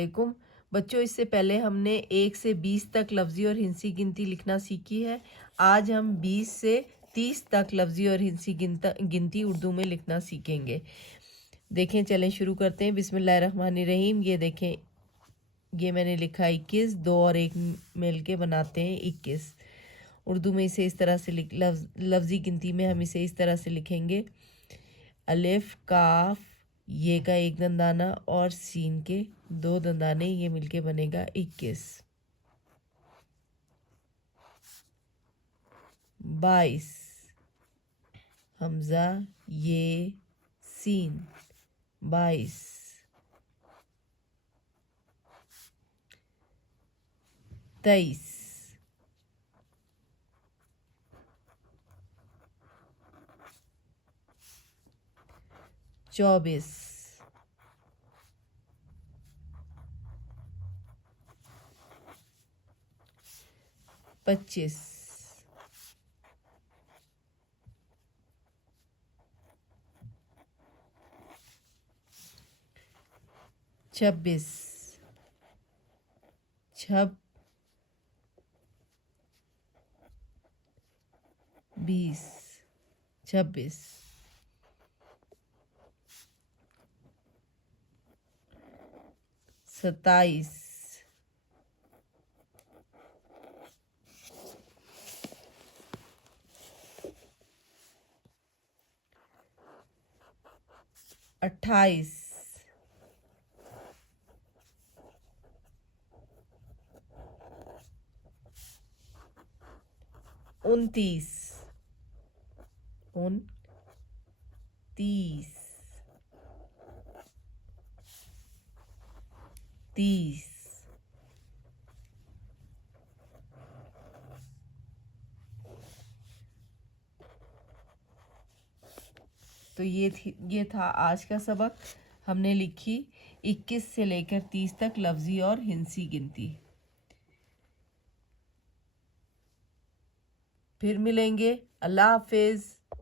वालेकुम बच्चों, इससे पहले हमने 1 से 20 तक लफ्ज़ी और हिंसी गिनती लिखना सीखी है। आज हम 20 से 30 तक लफ्ज़ी और हिंसी गिनती उर्दू में लिखना सीखेंगे। देखें, चलें शुरू करते हैं। बिस्मिल्लाहिर्रहमानिर्रहीम। ये देखें, ये मैंने लिखा 21, 2 और 1 मिल के बनाते हैं 21। उर्दू में इसे इस तरह से लफ्ज़ी गिनती में हम इसे इस तरह से लिखेंगे, अलिफ काफ ये का एक दंदाना और सीन के 2 दंदाने, ये मिलके बनेगा 21। 22 हमजा ये सीन 22। 23 24 25 26 20 26 27 28 29 30 तो ये था आज का सबक। हमने लिखी 21 से लेकर 30 तक लफ्ज़ी और हिंसी गिनती। फिर मिलेंगे। अल्लाह हाफिज़।